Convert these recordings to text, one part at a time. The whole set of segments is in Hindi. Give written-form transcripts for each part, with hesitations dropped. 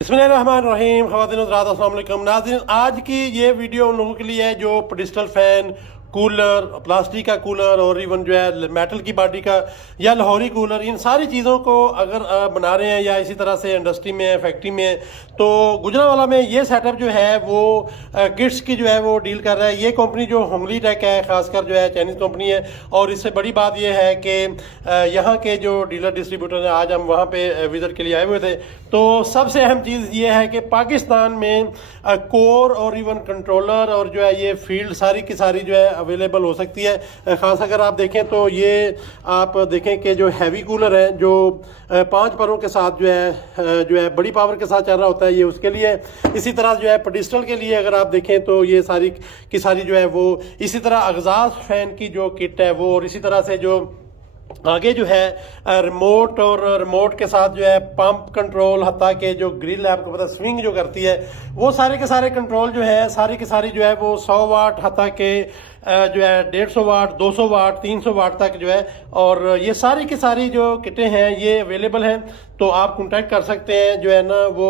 बिस्मिल्लाहिर्रहमानिर्रहीम। ख़वातीन हज़रात अस्सलाम वालेकुम। नाज़रीन, आज की ये वीडियो उन लोगों के लिए है जो पेडिस्टल फ़ैन, कूलर, प्लास्टिक का कूलर और इवन जो है मेटल की बॉडी का या लाहौरी कूलर, इन सारी चीज़ों को अगर बना रहे हैं या इसी तरह से इंडस्ट्री में, फैक्ट्री में, तो गुजरांवाला में ये सेटअप जो है वो किट्स की जो है वो डील कर रहा है। ये कंपनी जो होंगली टेक है, ख़ासकर जो है चाइनीज़ कंपनी है। और इससे बड़ी बात ये है कि यहाँ के जो डीलर डिस्ट्रीब्यूटर हैं, आज हम वहाँ पे विज़िट के लिए आए हुए थे, तो सबसे अहम चीज़ ये है कि पाकिस्तान में कोर और इवन कंट्रोलर और जो है ये फील्ड सारी की सारी जो है अवेलेबल हो सकती है। ख़ास अगर आप देखें तो ये आप देखें कि जो हैवी कूलर है जो 5 परों के साथ जो है बड़ी पावर के साथ चल रहा होता है, ये उसके लिए। इसी तरह जो है पेडिस्टल के लिए अगर आप देखें तो ये सारी की सारी जो है वो इसी तरह एग्जॉस्ट फैन की जो किट है वो, और इसी तरह से जो आगे जो है रिमोट और रिमोट के साथ जो है पंप कंट्रोल, हत्ता के जो ग्रिल है आपको पता स्विंग जो करती है, वो सारे के सारे कंट्रोल जो है सारी की सारी जो है वो 100 वाट हत्ता के जो है 150 वाट, 200 वाट, 300 वाट तक जो है। और ये सारी की सारी जो किटें हैं ये अवेलेबल हैं, तो आप कांटेक्ट कर सकते हैं। जो है ना वो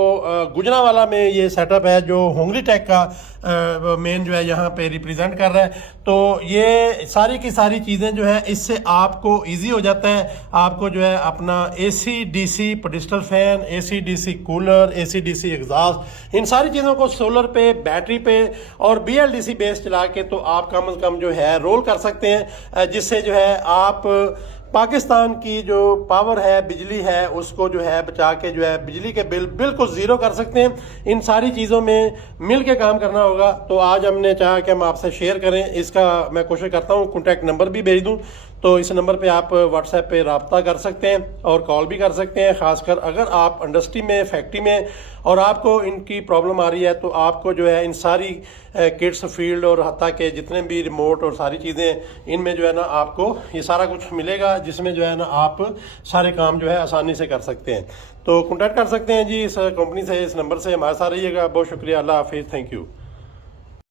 गुजरांवाला में ये सेटअप है जो होंगली टेक का मेन जो है यहाँ पे रिप्रेजेंट कर रहा है। तो ये सारी की सारी चीज़ें जो है इससे आपको इजी हो जाता है। आपको जो है अपना AC DC pedestal fan, AC DC cooler, AC DC exhaust, इन सारी चीज़ों को सोलर पे, बैटरी पे और BLDC बेस चला के तो आप कम से कम जो है रोल कर सकते हैं, जिससे जो है आप पाकिस्तान की जो पावर है, बिजली है, उसको जो है बचा के जो है बिजली के बिल बिल्कुल ज़ीरो कर सकते हैं। इन सारी चीज़ों में मिल के काम करना होगा। तो आज हमने चाहा कि हम आपसे शेयर करें, इसका मैं कोशिश करता हूँ कॉन्टैक्ट नंबर भी भेज दूँ, तो इस नंबर पे आप व्हाट्सएप पे रब्ता कर सकते हैं और कॉल भी कर सकते हैं। ख़ासकर अगर आप इंडस्ट्री में, फैक्ट्री में और आपको इनकी प्रॉब्लम आ रही है, तो आपको जो है इन सारी किट्स, फील्ड और हत्ता के जितने भी रिमोट और सारी चीज़ें, इनमें जो है ना आपको ये सारा कुछ मिलेगा, जिसमें जो है ना आप सारे काम जो है आसानी से कर सकते हैं। तो कॉन्टैक्ट कर सकते हैं जी इस कंपनी से, इस नंबर से। हमारे साथ रहिएगा। बहुत शुक्रिया। अल्लाह हाफिज़। Thank you.